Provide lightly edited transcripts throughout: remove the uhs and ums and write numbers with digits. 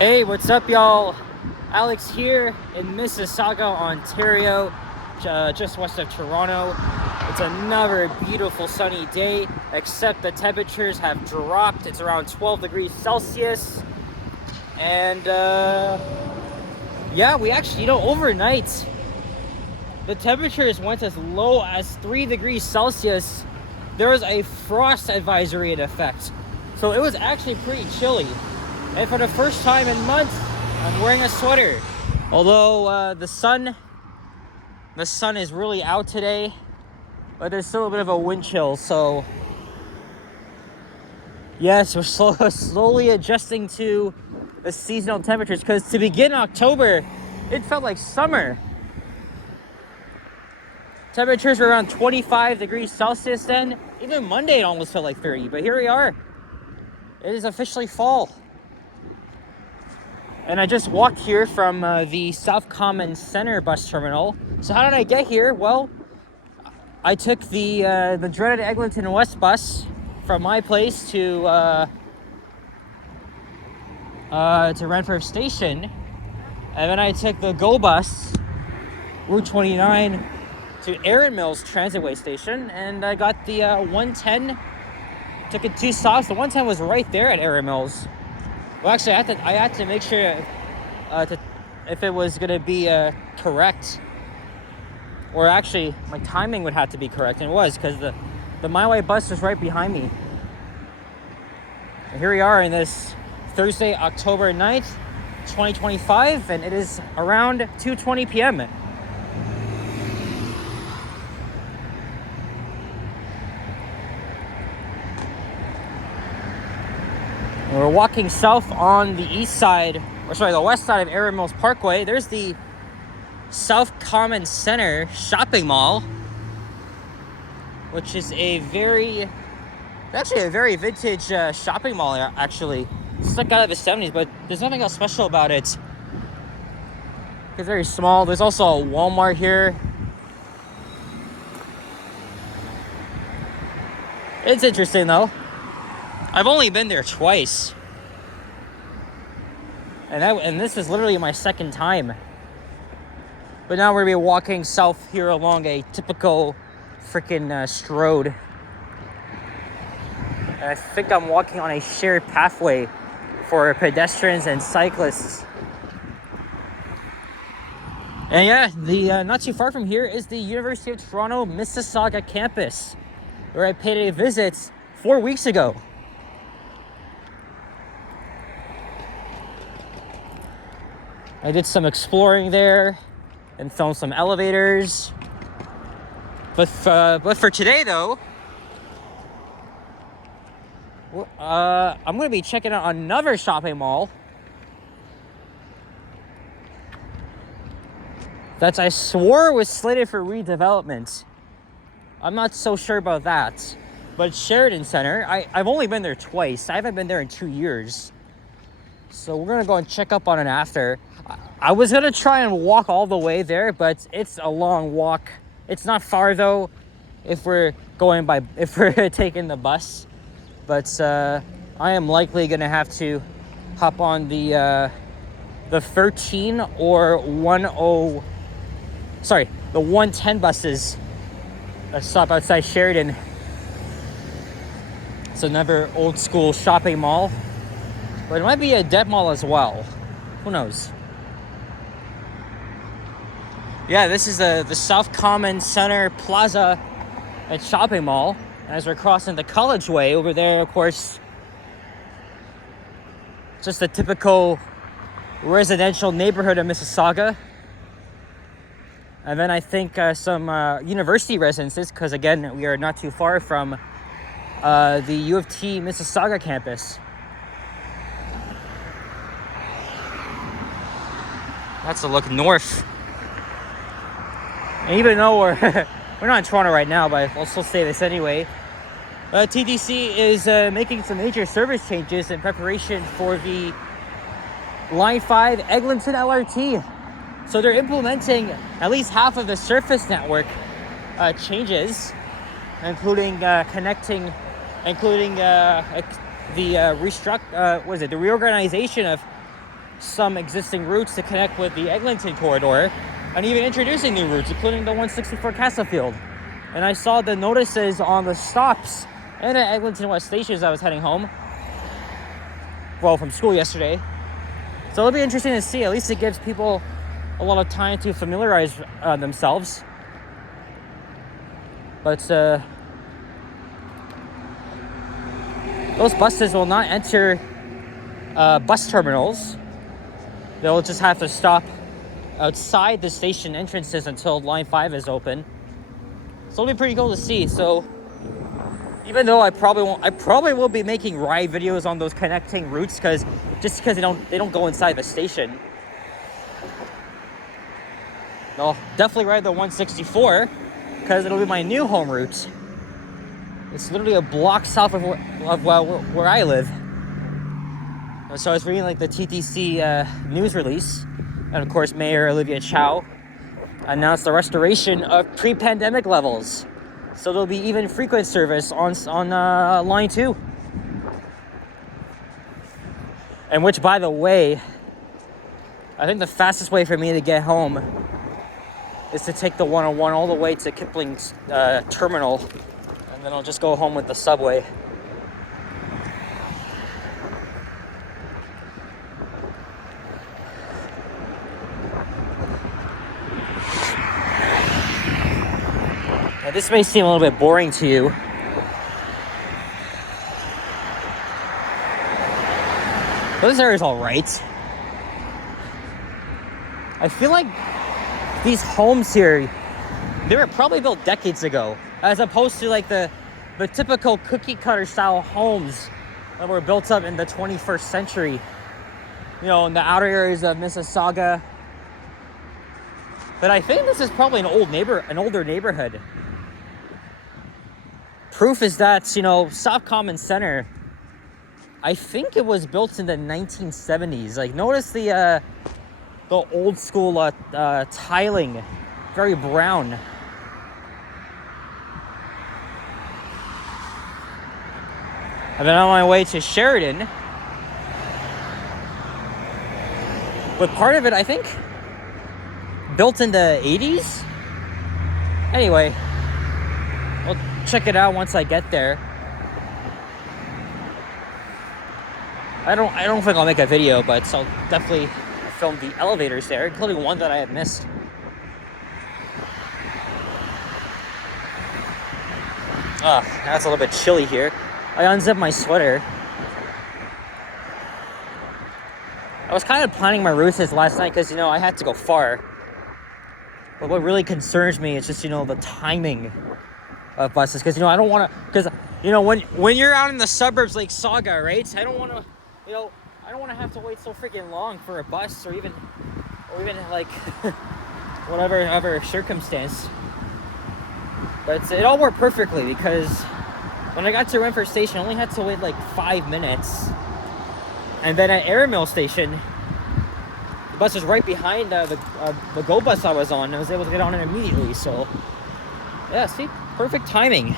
Hey, what's up, y'all? Alex here in Mississauga, Ontario, just west of Toronto. It's another beautiful sunny day, except the temperatures have dropped. It's around 12 degrees Celsius. And yeah, we actually, overnight, the temperatures went as low as 3 degrees Celsius. There was a frost advisory in effect. So it was actually pretty chilly. And for the first time in months, I'm wearing a sweater. Although the sun is really out today, but there's still a bit of a wind chill. So yes, we're slowly adjusting to the seasonal temperatures. Because to begin October, it felt like summer. Temperatures were around 25 degrees Celsius then. Even Monday it almost felt like 30. But here we are. It is officially fall. And I just walked here from the South Common Centre bus terminal. So how did I get here? Well, I took the dreaded Eglinton West bus from my place to Renfrew Station, and then I took the GO bus, Route 29, to Erin Mills Transitway Station, and I got the 110. Took it 2 stops. The 110 was right there at Erin Mills. Well, actually, I had to make sure if it was gonna be correct, or actually my timing would have to be correct, and it was, because the My Way bus was right behind me. And here we are in this Thursday, October 9th, 2025, and it is around 2:20 p.m. We're walking south on the the west side of Erin Mills Parkway. There's the South Common Centre shopping mall, which is a very vintage shopping mall, actually. It's like out of the 70s, but there's nothing else special about it. It's very small. There's also a Walmart here. It's interesting, though. I've only been there twice. And this is literally my second time. But now we're going to be walking south here along a typical freaking stroad. And I think I'm walking on a shared pathway for pedestrians and cyclists. And yeah, not too far from here is the University of Toronto Mississauga campus, where I paid a visit 4 weeks ago. I did some exploring there and filmed some elevators. But for today, though, I'm going to be checking out another shopping mall that I swore was slated for redevelopment. I'm not so sure about that. But Sheridan Center, I've only been there twice. I haven't been there in 2 years. So we're going to go and check up on it after. I was going to try and walk all the way there, but it's a long walk. It's not far, though, if we're taking the bus. But I am likely going to have to hop on the 13 or the 110 buses that stop outside Sheridan. It's another old school shopping mall. But it might be a debt mall as well. Who knows? Yeah, this is the South Common Centre Plaza and shopping mall. As we're crossing the College Way over there, of course, just a typical residential neighborhood of Mississauga. And then I think some university residences, because again, we are not too far from the U of T Mississauga campus. That's a look north. And even though we're not in Toronto right now, but I'll still say this anyway. TTC is making some major service changes in preparation for the Line 5 Eglinton LRT. So they're implementing at least half of the surface network changes, including the reorganization of some existing routes to connect with the Eglinton corridor, and even introducing new routes, including the 164 Castlefield. And I saw the notices on the stops and at Eglinton West Station as I was heading home, well, from school yesterday. So it'll be interesting to see. At least it gives people a lot of time to familiarize themselves. But those buses will not enter bus terminals. They'll just have to stop outside the station entrances until Line 5 is open. So it'll be pretty cool to see. So even though I probably will be making ride videos on those connecting routes because they don't go inside the station. I'll definitely ride the 164 because it'll be my new home route. It's literally a block south of where I live. So I was reading like the TTC news release, and of course Mayor Olivia Chow announced the restoration of pre-pandemic levels. So there'll be even frequent service on Line 2. And which, by the way, I think the fastest way for me to get home is to take the 101 all the way to Kipling's terminal, and then I'll just go home with the subway. Now, this may seem a little bit boring to you, but this area's all right. I feel like these homes here, they were probably built decades ago, as opposed to like the typical cookie cutter style homes that were built up in the 21st century. You know, in the outer areas of Mississauga. But I think this is probably an older neighborhood. Proof is that, you know, South Common Center, I think it was built in the 1970s. Like, notice the old school tiling, very brown. I've been on my way to Sheridan, but part of it, I think, built in the 80s. Anyway, we'll check it out once I get there. I don't think I'll make a video, but I'll definitely film the elevators there, including one that I have missed. Now it's a little bit chilly here. I unzipped my sweater. I was kind of planning my routes last night because, you know, I had to go far. But what really concerns me is just, you know, the timing of buses. Because, you know, I don't want to... Because, you know, when you're out in the suburbs like Saga, right? I don't want to, you know... I don't want to have to wait so freaking long for a bus or even like whatever other circumstance. But it all worked perfectly because when I got to Renfrew Station, I only had to wait like 5 minutes. And then at Erin Station, the bus was right behind the GO bus I was on. And I was able to get on it immediately. So yeah, see, perfect timing.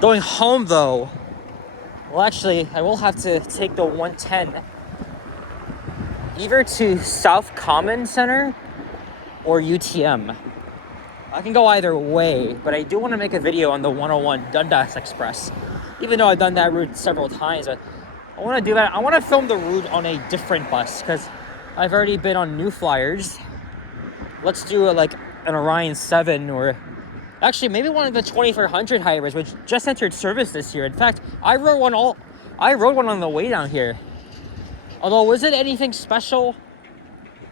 Going home though. Well, actually, I will have to take the 110 either to South Common Center or UTM. I can go either way, but I do want to make a video on the 101 Dundas Express, even though I've done that route several times. But I want to do that. I want to film the route on a different bus because I've already been on New Flyers. Let's do like an Orion 7 or... Actually, maybe one of the 2400 hybrids, which just entered service this year. In fact, I rode one on the way down here. Although, was it anything special?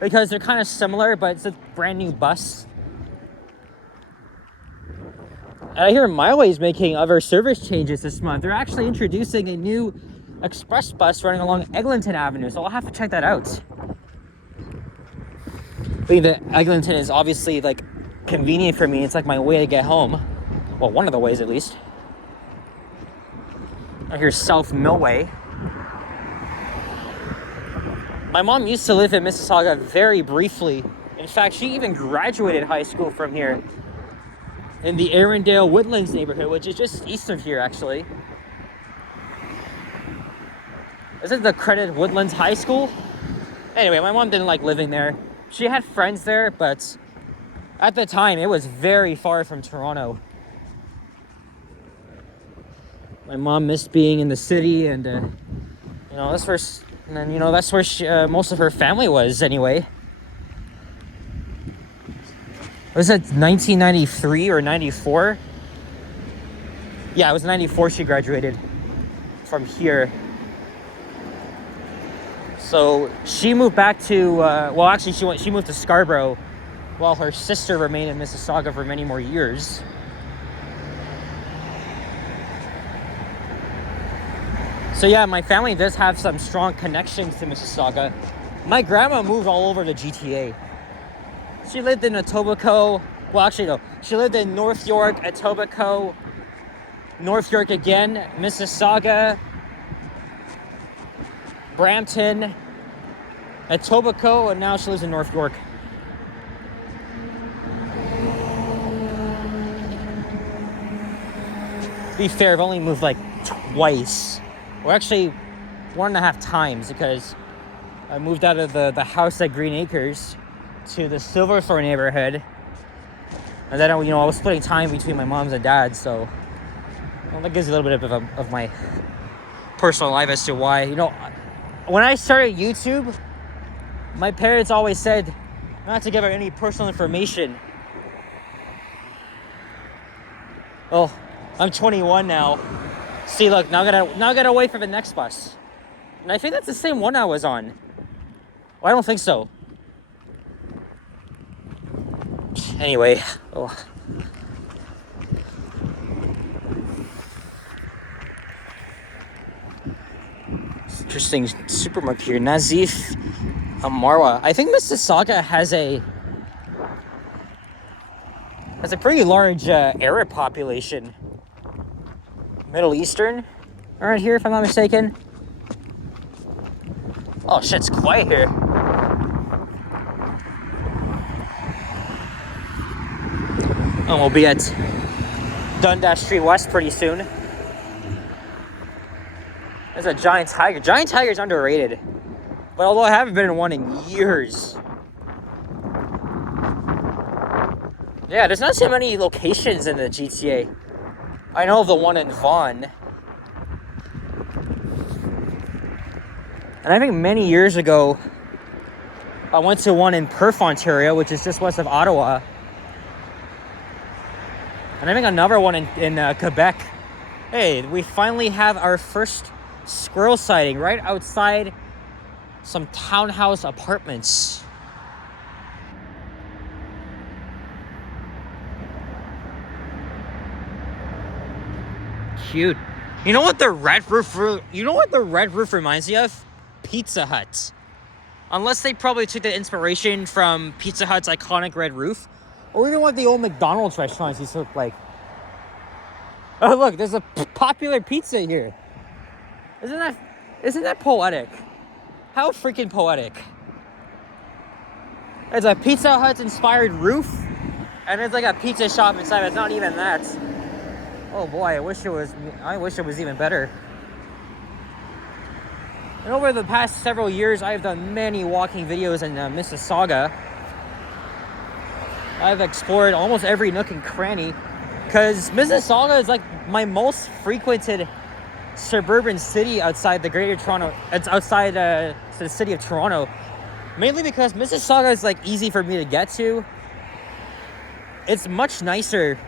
Because they're kind of similar, but it's a brand new bus. And I hear Mileway's making other service changes this month. They're actually introducing a new express bus running along Eglinton Avenue, so I'll have to check that out. I think that Eglinton is obviously like convenient for me. It's like my way to get home. Well, one of the ways at least. Out here's South Millway. My mom used to live in Mississauga very briefly. In fact, she even graduated high school from here in the Arendale Woodlands neighborhood, which is just east of here actually. Is it the Credit Woodlands High School? Anyway, my mom didn't like living there. She had friends there, but at the time, it was very far from Toronto. My mom missed being in the city, and that's where, and then that's where most of her family was anyway. Was it 1993 or 94? Yeah, it was 94 she graduated from here. So she moved back to, she moved to Scarborough while her sister remained in Mississauga for many more years. So yeah, my family does have some strong connections to Mississauga. My grandma moved all over the GTA. She lived in Etobicoke. Well, actually, no. She lived in North York, Etobicoke, North York again, Mississauga, Brampton, Etobicoke, and now she lives in North York. To be fair, I've only moved like twice. Or actually, 1.5 times, because I moved out of the house at Green Acres to the Silverthorne neighborhood, and then I was splitting time between my mom's and dad's, so that gives you a little bit of my personal life as to why. When I started YouTube, my parents always said not to give out any personal information. Oh, I'm 21 now. See, look, now I gotta wait for the next bus, and I think that's the same one I was on. Well, I don't think so. Anyway, interesting supermarket here. Nazif Amarwa. I think Mississauga has a pretty large Arab population. Middle Eastern around here, if I'm not mistaken. Oh shit, it's quiet here. And we'll be at Dundas Street West pretty soon. There's a giant tiger. Giant tiger's underrated. But although I haven't been in one in years. Yeah, there's not so many locations in the GTA. I know of the one in Vaughan. And I think many years ago, I went to one in Perth, Ontario, which is just west of Ottawa. And I think another one in Quebec. Hey, we finally have our first squirrel sighting right outside some townhouse apartments. Cute. You know what the red roof reminds me of? Pizza Hut. Unless they probably took the inspiration from Pizza Hut's iconic red roof, or even what the old McDonald's restaurants used to look like. Oh look, there's a popular pizza here. Isn't that poetic? How freaking poetic. There's a Pizza Hut inspired roof, and there's like a pizza shop inside, but it's not even that. Oh boy, I wish it was even better. And over the past several years, I've done many walking videos in Mississauga. I've explored almost every nook and cranny, because Mississauga is like my most frequented suburban city outside the Greater Toronto. It's outside the city of Toronto, mainly because Mississauga is like easy for me to get to. It's much nicer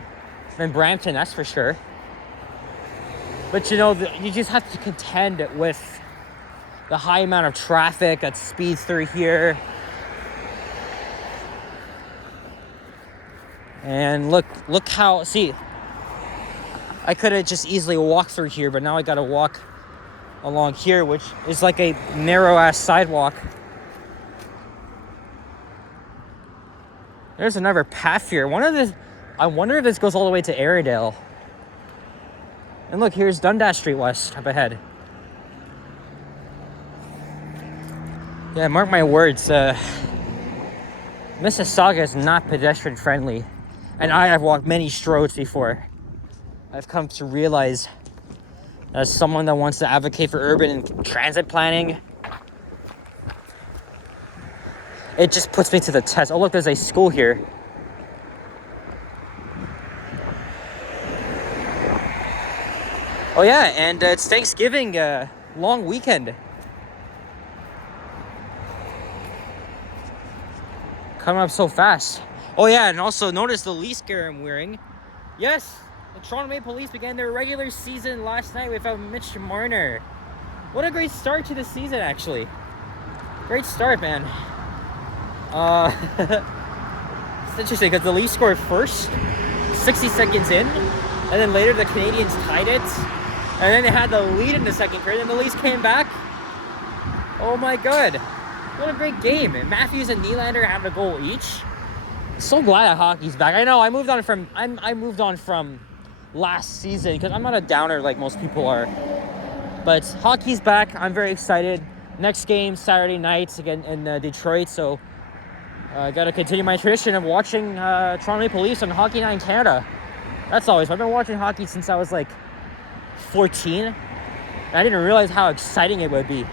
than Brampton, that's for sure. But you just have to contend with the high amount of traffic that speeds through here. And look how, see, I could have just easily walked through here, but now I gotta walk along here, which is like a narrow ass sidewalk. There's another path here. I wonder if this goes all the way to Airedale. And look, here's Dundas Street West up ahead. Yeah, mark my words, Mississauga is not pedestrian friendly. And I have walked many roads before. I've come to realize as someone that wants to advocate for urban and transit planning, it just puts me to the test. Oh, look, there's a school here. Oh, yeah, and it's Thanksgiving, long weekend. Coming up so fast. Oh, yeah, and also notice the Leafs gear I'm wearing. Yes, the Toronto Maple Leafs began their regular season last night without Mitch Marner. What a great start to the season, actually. Great start, man. It's interesting because the Leafs scored first, 60 seconds in, and then later the Canadians tied it. And then they had the lead in the second period, and the Leafs came back. Oh my god. What a great game. Matthews and Nylander have a goal each. So glad that hockey's back. I know I moved on from last season because I'm not a downer like most people are. But hockey's back. I'm very excited. Next game Saturday night again in Detroit. So I got to continue my tradition of watching Toronto Maple Leafs on Hockey Night in Canada. That's always. I've been watching hockey since I was like 14. And I didn't realize how exciting it would be.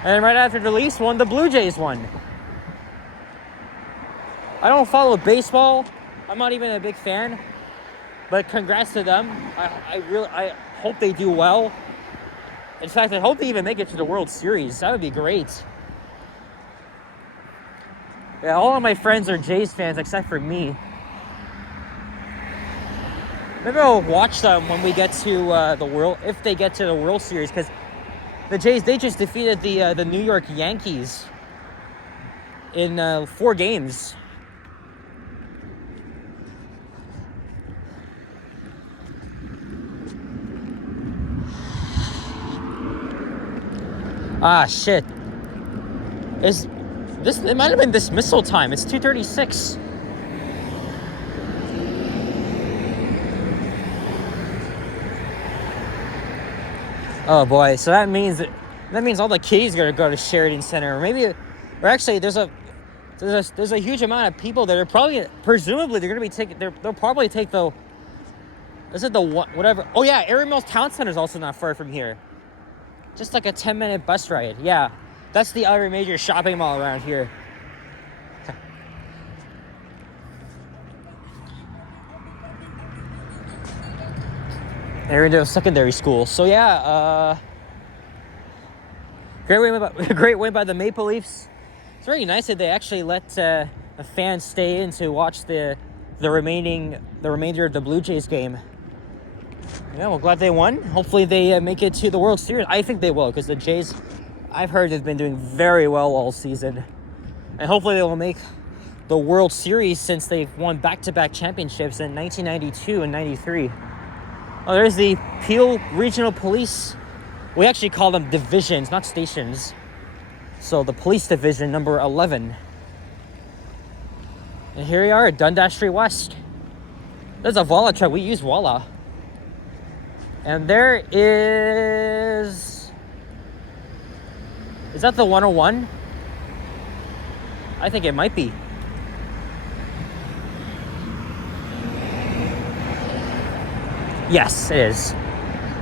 And then right after the Leafs won, the Blue Jays won. I don't follow baseball. I'm not even a big fan. But congrats to them. I hope they do well. In fact, I hope they even make it to the World Series. That would be great. Yeah, all of my friends are Jays fans except for me. Maybe I'll watch them when we get to if they get to the World Series, because the Jays, they just defeated the New York Yankees in 4 games. Ah, shit. It might have been dismissal time. It's 2:36. Oh boy, so that means all the kiddies are gonna go to Sheridan Center, or actually there's a huge amount of people that are presumably they're gonna be taking. They'll probably take the. Is it the whatever? Oh yeah, Erin Mills Town Center is also not far from here. Just like a 10-minute bus ride. Yeah, that's the other major shopping mall around here. Arendelle Secondary School. So yeah, great win by the Maple Leafs. It's very nice that they actually let the fans stay in to watch the remainder of the Blue Jays game. Yeah, well, glad they won. Hopefully they make it to the World Series. I think they will, because the Jays, I've heard, have been doing very well all season, and hopefully they will make the World Series since they've won back-to-back championships in 1992 and 93. Oh, there's the Peel Regional Police. We actually call them divisions, not stations. So the police division, number 11. And here we are at Dundas Street West. There's a Voila truck. We use Voila. And there is... Is that the 101? I think it might be. Yes, it is.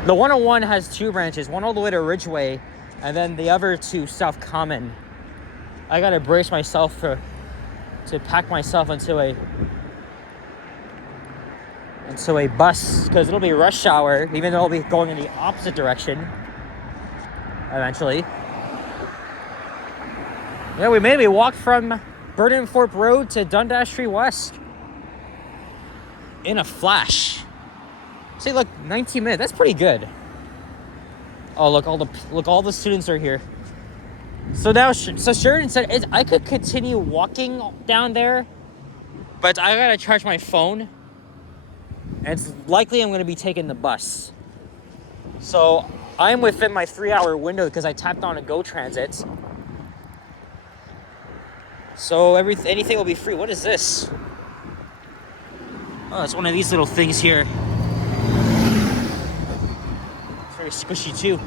The 101 has 2 branches, one all the way to Ridgeway, and then the other to South Common. I gotta brace myself to pack myself into a bus, because it'll be rush hour, even though I'll be going in the opposite direction eventually. Yeah, we maybe walked from Burnhamthorpe Road to Dundas Street West in a flash. See, look, 19 minutes. That's pretty good. Oh, look, all the students are here. So now, Sheridan said I could continue walking down there, but I gotta charge my phone, and it's likely I'm gonna be taking the bus. So I'm within my 3-hour window because I tapped on a Go Transit. So anything will be free. What is this? Oh, it's one of these little things here. Very squishy too.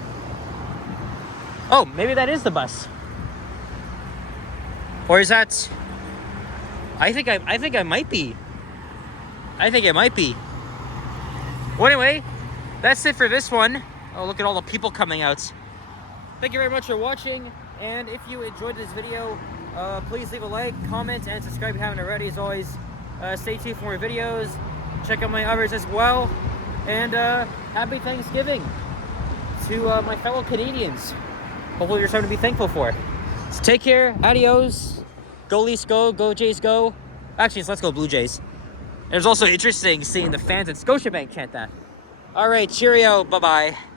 Oh, maybe that is the bus. Or is that... I think it might be. Well, anyway, that's it for this one. Oh, look at all the people coming out. Thank you very much for watching, and if you enjoyed this video, please leave a like, comment, and subscribe if you haven't already. As always, stay tuned for more videos. Check out my others as well, and happy Thanksgiving to my fellow Canadians. Hopefully there's something to be thankful for. So take care, adios, go Leafs go Jays go. Actually, let's go Blue Jays. It was also interesting seeing the fans at Scotiabank chant that. All right, cheerio, bye-bye.